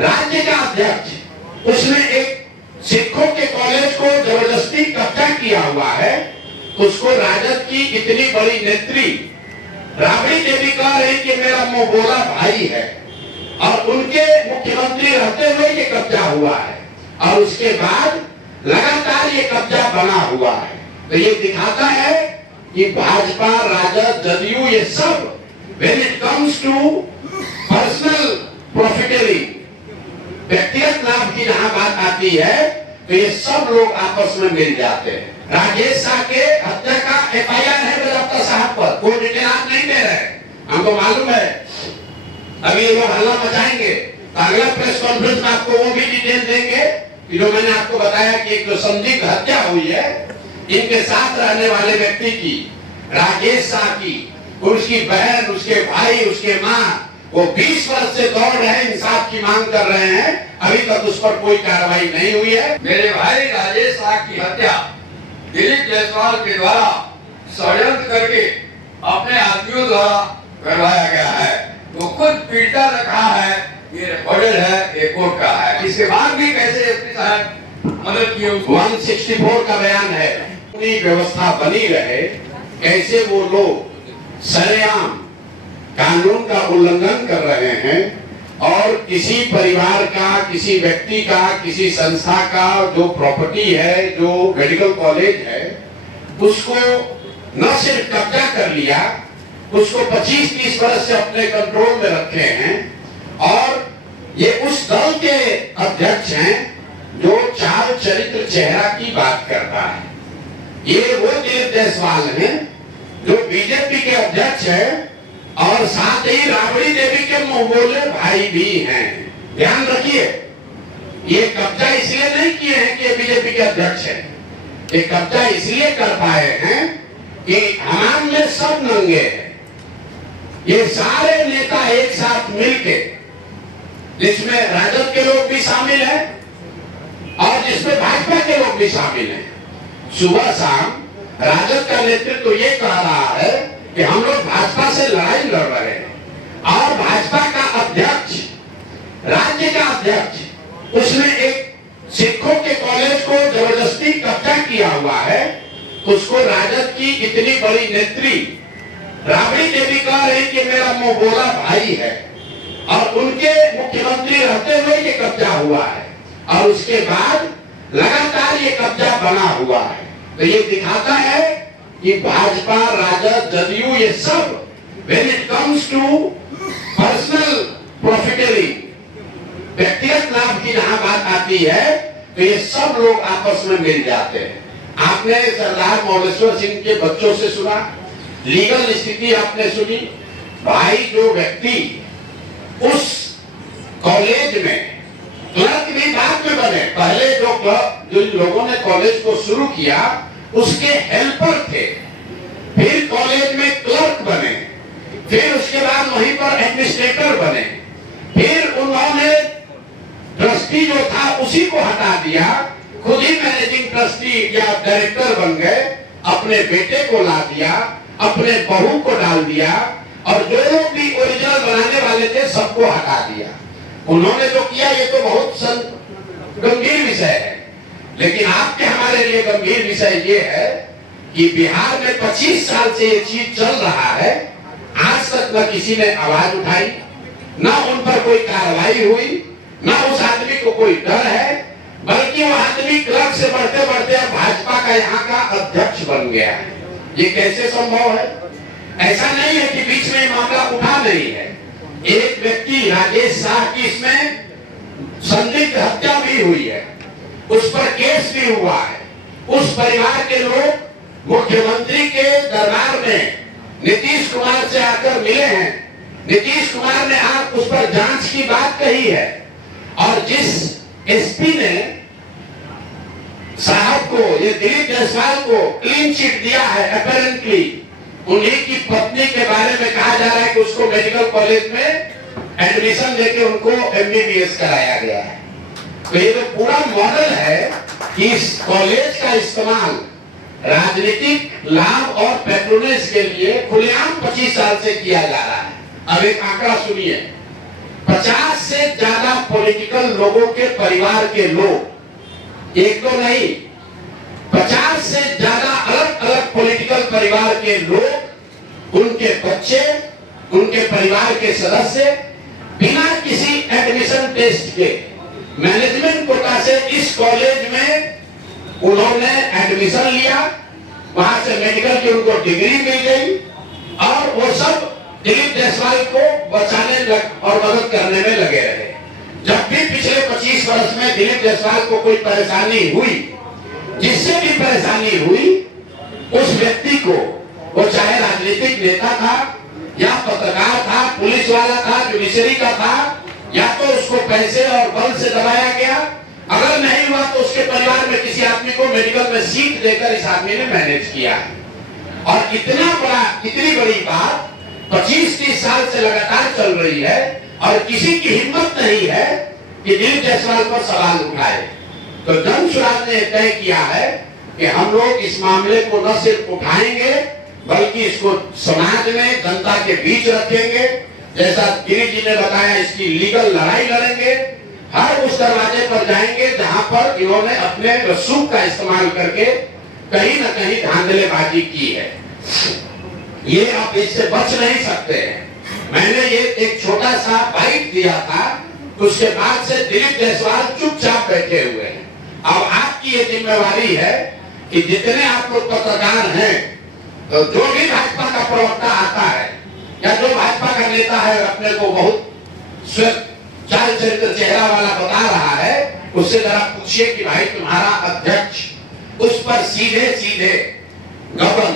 राज्य का अध्यक्ष, उसने एक सिखों के कॉलेज को जबरदस्ती कब्जा किया हुआ है। उसको राजद की इतनी बड़ी नेत्री राबड़ी देवी कह रही कि मेरा मुंह बोला भाई है, और उनके मुख्यमंत्री रहते हुए ये कब्जा हुआ है, और उसके बाद लगातार ये कब्जा बना हुआ है। तो ये दिखाता है कि भाजपा, राजद, जदयू, ये सब when it comes to personal profiteering, व्यक्तिगत लाभ की जहां बात आती है तो ये सब लोग आपस में मिल जाते हैं। राजेश शाह के हत्या का FIR है बजाप्ता साहब पर, कोई डिटेल आप नहीं दे रहे, हमको मालूम है। अभी ये लोग हल्ला मचाएंगे तो अगला प्रेस कॉन्फ्रेंस में आपको वो भी डिटेल देंगे कि जो मैंने आपको बताया कि एक संदिग्ध हत्या हुई है इनके साथ रहने वाले व्यक्ति की, राजेश शाह की, उसकी बहन, उसके भाई, उसके माँ, वो 20 वर्ष से दौड़ रहे हैं, इंसाफ की मांग कर रहे हैं, अभी तक उस पर कोई कार्रवाई नहीं हुई है। मेरे भाई राजेश शाह की हत्या दिलीप जायसवाल के द्वारा षड्यंत्र करके अपने आदमियों द्वारा करवाया गया है। तो खुद पीड़िता ने कहा है ये रिकॉर्डेड है, ये कोर्ट का है। इसके बाद भी कैसे एसपी साहब मदद किए? 164 का बयान है, अपनी व्यवस्था बनी रहे, कैसे वो लोग सरेआम कानून का उल्लंघन कर रहे हैं और किसी परिवार का, किसी व्यक्ति का, किसी संस्था का जो प्रॉपर्टी है, जो मेडिकल कॉलेज है, उसको न सिर्फ कब्जा कर लिया, उसको 25-30 वर्ष से अपने कंट्रोल में रखे हैं। और ये उस दल के अध्यक्ष हैं जो चार चरित्र चेहरा की बात करता है। ये वो दिलीप जायसवाल हैं जो बीजेपी के अध्यक्ष है और साथ ही राबड़ी देवी के मुंह बोले भाई भी हैं। ध्यान रखिए, ये कब्जा इसलिए नहीं किए हैं कि बीजेपी के अध्यक्ष हैं, ये कब्जा इसलिए कर पाए हैं कि हमाम में सब नंगे हैं। ये सारे नेता एक साथ मिलके, जिसमें राजद के लोग भी शामिल हैं और जिसमें भाजपा के लोग भी शामिल हैं, सुबह शाम राजद का नेतृत्व तो ये कह रहा है कि हम लोग भाजपा से लड़ाई लड़ रहे हैं, और भाजपा का अध्यक्ष, राज्य का अध्यक्ष, उसने एक सिखों के कॉलेज को जबरदस्ती कब्जा किया हुआ है। उसको राजद की इतनी बड़ी नेत्री राबड़ी देवी कह रही कि मेरा मुंह बोला भाई है, और उनके मुख्यमंत्री रहते हुए ये कब्जा हुआ है, और उसके बाद लगातार ये कब्जा बना हुआ है। तो ये दिखाता है कि भाजपा, राजद, जदयू, ये सब when it comes to personal profiteering, व्यक्तिगत लाभ की जहां बात आती है तो ये सब लोग आपस में मिल जाते हैं। आपने सरदार मौलेश्वर सिंह के बच्चों से सुना, लीगल स्थिति आपने सुनी। भाई जो व्यक्ति उस कॉलेज में क्लर्क भी बाद में बने, पहले जो लोगों ने कॉलेज को शुरू किया उसके हेल्पर थे, फिर कॉलेज में क्लर्क बने, फिर उसके बाद वहीं पर एडमिनिस्ट्रेटर बने, फिर उन्होंने ट्रस्टी जो था उसी को हटा दिया, खुद ही मैनेजिंग ट्रस्टी या डायरेक्टर बन गए, अपने बेटे को ला दिया, अपने बहू को डाल दिया, और जो लोग भी ओरिजिनल बनाने वाले थे सबको हटा दिया। उन्होंने जो किया ये तो बहुत गंभीर विषय है, लेकिन आपके हमारे लिए गंभीर विषय ये है कि बिहार में 25 साल से ये चीज चल रहा है, आज तक न किसी ने आवाज उठाई, न उन पर कोई कार्रवाई हुई, न उस आदमी को कोई डर है, बल्कि वो आदमी क्लर्क से बढ़ते बढ़ते भाजपा का यहाँ का अध्यक्ष बन गया है। ये कैसे संभव है? ऐसा नहीं है कि बीच में मामला उठा नहीं है। एक व्यक्ति राजेश शाह की इसमें संदिग्ध हत्या भी हुई है, उस पर केस भी हुआ है। उस परिवार के लोग मुख्यमंत्री के दरबार में नीतीश कुमार से आकर मिले हैं, नीतीश कुमार ने उस पर जांच की बात कही है, और जिस एसपी ने साहब को, ये दिलीप जायसवाल को क्लीन चिट दिया है, अपेरेंटली उन्हीं की पत्नी के बारे में कहा जा रहा है कि उसको मेडिकल कॉलेज में एडमिशन देके उनको MBBS कराया गया है। तो ये तो पूरा मॉडल है कि इस कॉलेज का इस्तेमाल राजनीतिक लाभ और पैट्रोनेज के लिए खुलेआम 25 साल से किया जा रहा है। अब एक आंकड़ा सुनिए, 50 से ज्यादा पॉलिटिकल लोगों के परिवार के लोग, एक तो नहीं 50 से ज्यादा अलग अलग पॉलिटिकल परिवार के लोग, उनके बच्चे, उनके परिवार के सदस्य बिना किसी एडमिशन टेस्ट के मैनेजमेंट कोटा से इस कॉलेज में उन्होंने एडमिशन लिया, वहां से मेडिकल की उनको डिग्री मिल गई और वो सब दिलीप जायसवाल को बचाने और मदद करने में लगे रहे। जब भी पिछले 25 वर्ष में दिलीप जायसवाल को कोई परेशानी हुई, जिससे भी परेशानी हुई, उस व्यक्ति को, वो चाहे राजनीतिक नेता था या पत्रकार था, पुलिस वाला था, जुडिशरी का था, या तो उसको पैसे और बल से दबाया गया, अगर नहीं हुआ तो उसके परिवार में किसी आदमी को मेडिकल में सीट देकर इस आदमी ने मैनेज किया। और इतनी बड़ी बात 25-30 साल से लगातार चल रही है और किसी की हिम्मत नहीं है कि दिलीप जायसवाल पर सवाल उठाए। तो जन सुराज ने तय किया है कि हम लोग इस मामले को न सिर्फ उठाएंगे बल्कि इसको समाज में, जनता के बीच रखेंगे। जैसा गिरी जी ने बताया, इसकी लीगल लड़ाई लड़ेंगे, हर उस दरवाजे पर जाएंगे जहां पर इन्होंने अपने रसूख का इस्तेमाल करके कहीं न कहीं धांधलेबाजी की है। ये आप इससे बच नहीं सकते हैं। मैंने ये एक छोटा सा बाइट दिया था, उसके बाद से दिलीप जायसवाल चुपचाप बैठे हुए हैं। अब आपकी ये जिम्मेवारी है कि जितने आप लोग पत्रकार हैं, तो जो भी भाजपा का प्रवक्ता आता है या जो भाजपा का नेता है अपने को बहुत चाल चरित्र चेहरा वाला बता रहा है, उससे जरा पूछिए कि भाई तुम्हारा अध्यक्ष उस पर सीधे सीधे गबन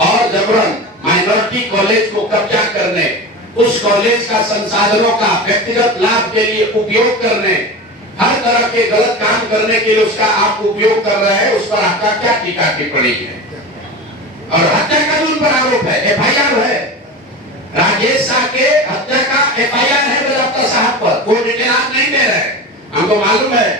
और जबरन माइनॉरिटी कॉलेज को कब्जा करने, उस कॉलेज का संसाधनों का व्यक्तिगत लाभ के लिए उपयोग करने, हर तरह के गलत काम करने के लिए उसका आप उपयोग कर रहे हैं, उस पर आपका क्या टीका टिप्पणी है? और हत्या का उन पर आरोप है, एफआईआर है, राजेश शाह के हत्या का एफआईआर है बजाप्ता साहब पर, कोई डिटेल आप नहीं दे रहे, हमको मालूम है।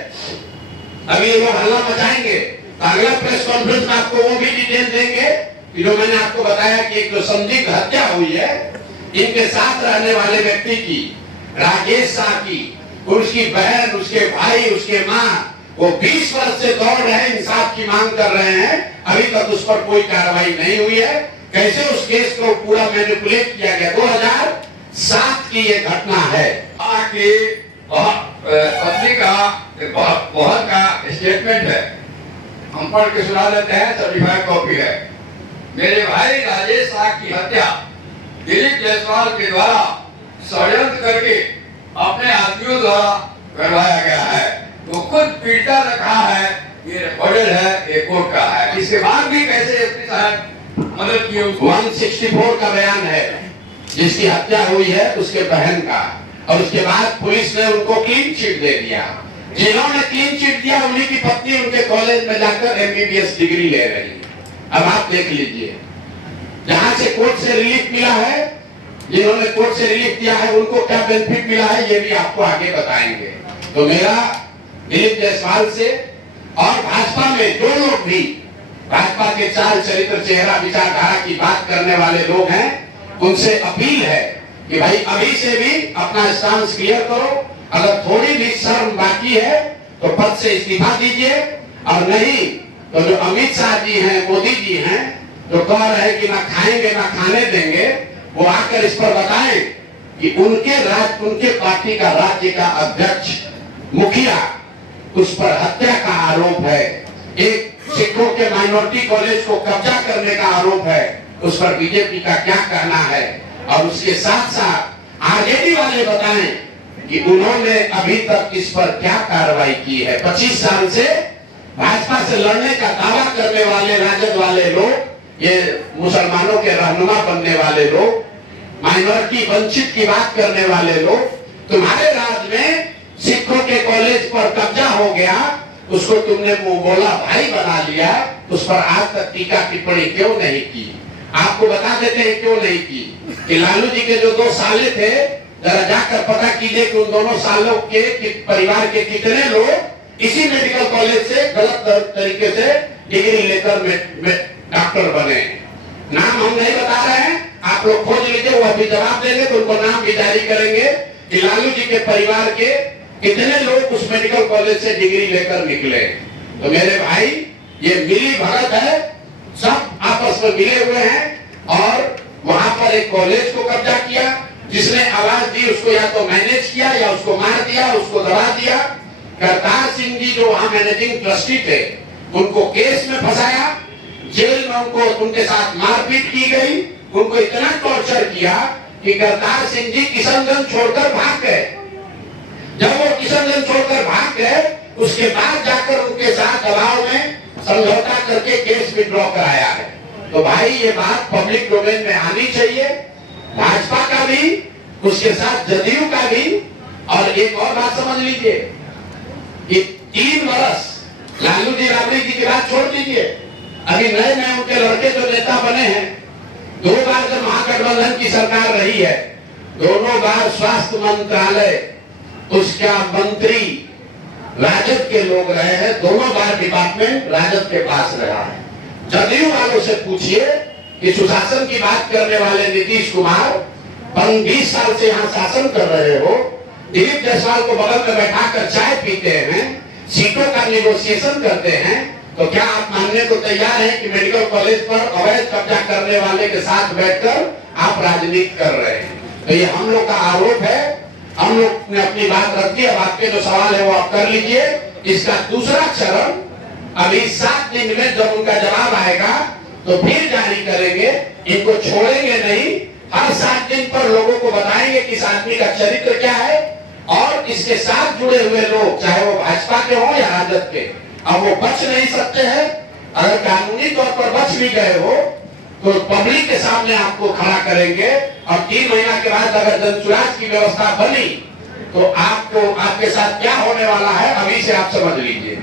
अभी ये लोग हल्ला मचाएंगे तो अगला प्रेस कॉन्फ्रेंस में आपको वो भी डिटेल देंगे कि जो मैंने आपको बताया कि एक जो संदिग्ध हत्या हुई है, इनके साथ रहने वाले व्यक्ति की, राजेश शाह की, उसकी बहन, उसके भाई, उसके माँ, वो 20 वर्ष से दौड़ रहे हैं, इंसाफ की मांग कर रहे हैं, अभी तक उस पर कोई कार्रवाई नहीं हुई है। कैसे उस केस को पूरा मैनिपुलेट किया गया। 2007 की ये घटना है। आके पत्नी का बहन का स्टेटमेंट है, हम पढ़ के सुना देते हैं, सर्टिफाइड कॉपी है। मेरे भाई राजेश शाह की हत्या दिलीप जायसवाल के द्वारा षड्यंत्र करके अपने आदमियों द्वारा करवाया गया है। वो खुद पीड़िता रखा है, ये रिकॉर्डेड है, ये कोर्ट का है। इसके बाद भी कैसे एसपी साहब मदद किए? 164 का बयान है, जिसकी हत्या हुई है उसके बहन का, और उसके बाद पुलिस ने उनको क्लीन चिट दे दिया। जिन्होंने क्लीन चिट दिया उन्हीं की पत्नी उनके कॉलेज में जाकर एमबीबीएस डिग्री ले रही है। अब आप देख लीजिए, जहां से कोर्ट से रिलीफ मिला है, जिन्होंने कोर्ट से रिलीफ दिया है उनको क्या बेनिफिट मिला है, ये भी आपको आगे बताएंगे। तो मेरा दिलीप जायसवाल से और भाजपा में जो लोग भी भाजपा के चाल चरित्र चेहरा विचारधारा की बात करने वाले लोग हैं, उनसे अपील है कि भाई अभी से भी अपना स्टांस क्लियर करो। अगर थोड़ी भी शर्म बाकी है तो पद से इस्तीफा दीजिए, और नहीं तो जो अमित शाह जी हैं, मोदी जी हैं, जो कह रहे हैं कि ना खाएंगे ना खाने देंगे, वो आकर इस पर बताएं कि उनके पार्टी का राज्य का अध्यक्ष, मुखिया, उस पर हत्या का आरोप है, एक सिखों के माइनॉरिटी कॉलेज को कब्जा करने का आरोप है, उस पर बीजेपी का क्या कहना है। और उसके साथ साथ आरजेडी वाले बताएं कि उन्होंने अभी तक इस पर क्या कार्रवाई की है। 25 साल से भाजपा से लड़ने का दावा करने वाले राजद वाले लोग, ये मुसलमानों के रहनुमा बनने वाले लोग, माइनॉरिटी वंचित की बात करने वाले लोग, तुम्हारे राज में सिखों के कॉलेज पर कब्जा हो गया, उसको तुमने मुंह बोला भाई बना लिया, उस पर आज तक टीका टिप्पणी क्यों नहीं की? आपको बता देते हैं क्यों नहीं की कि लालू जी के जो 2 साले थे, जरा जाकर पता कीजिए कि उन दोनों सालों के परिवार के कितने लोग इसी मेडिकल कॉलेज से गलत तरीके से डिग्री लेकर डॉक्टर बने। नाम हम नहीं बता रहे हैं, आप लोग खोज लीजिए, वो अभी जवाब देंगे तो उनको नाम भी जारी करेंगे कि लालू जी के परिवार के कितने लोग उस मेडिकल कॉलेज से डिग्री लेकर निकले। तो मेरे भाई, ये मिली भगत है, सब आपस में मिले हुए हैं और वहां पर एक कॉलेज को कब्जा किया। जिसने आवाज दी उसको या तो मैनेज किया या उसको मार दिया, उसको दबा दिया। करतार सिंह जी जो वहां मैनेजिंग ट्रस्टी थे, उनको केस में फंसाया, जेल में उनके साथ मारपीट की गई, उनको इतना टॉर्चर किया कि करतार सिंह जी किशनगंज छोड़कर भाग गए। जब वो किशनगंज छोड़कर भाग गए, उसके बाद जाकर उनके साथ दबाव में समझौता करके केस विड्रॉ कराया है। तो भाई, ये बात पब्लिक डोमेन में आनी चाहिए, भाजपा का भी, उसके साथ जदयू का भी। और एक और बात समझ लीजिए कि 3 वर्ष लालू जी राबड़ी जी की बात छोड़ दीजिए, अभी नए नए उनके लड़के जो नेता बने हैं, 2 बार जब महागठबंधन की सरकार रही है, दोनों बार स्वास्थ्य मंत्रालय उसका मंत्री राजद के लोग रहे हैं, दोनों बार डिपार्टमेंट राजद के पास रहा है। जदयू वालों से पूछिए कि सुशासन की बात करने वाले नीतीश कुमार 20 साल से यहाँ शासन कर रहे हो, दिलीप जायसवाल को बगल में बैठाकर चाय पीते हैं, सीटों का निगोशिएशन करते हैं, तो क्या आप मानने को तैयार हैं कि मेडिकल कॉलेज पर अवैध कब्जा करने वाले के साथ बैठकर आप राजनीति कर रहे हैं? तो ये हम लोग का आरोप है, हम लोग ने अपनी बात रख दी। अब आपके जो सवाल है वो आप कर लीजिए। इसका दूसरा चरण अभी 7 दिन में जब उनका जवाब आएगा तो फिर जारी करेंगे। इनको छोड़ेंगे नहीं, हर 7 दिन पर लोगों को बताएंगे कि इस आदमी का चरित्र क्या है और इसके साथ जुड़े हुए लोग, चाहे वो भाजपा के हों या राजद के, अब वो बच नहीं सकते हैं। अगर कानूनी तौर पर बच भी गए हो तो पब्लिक के सामने आपको खड़ा करेंगे और 3 महीना के बाद अगर जनसुराज की व्यवस्था बनी तो आपको, आपके साथ क्या होने वाला है अभी से आप समझ लीजिए।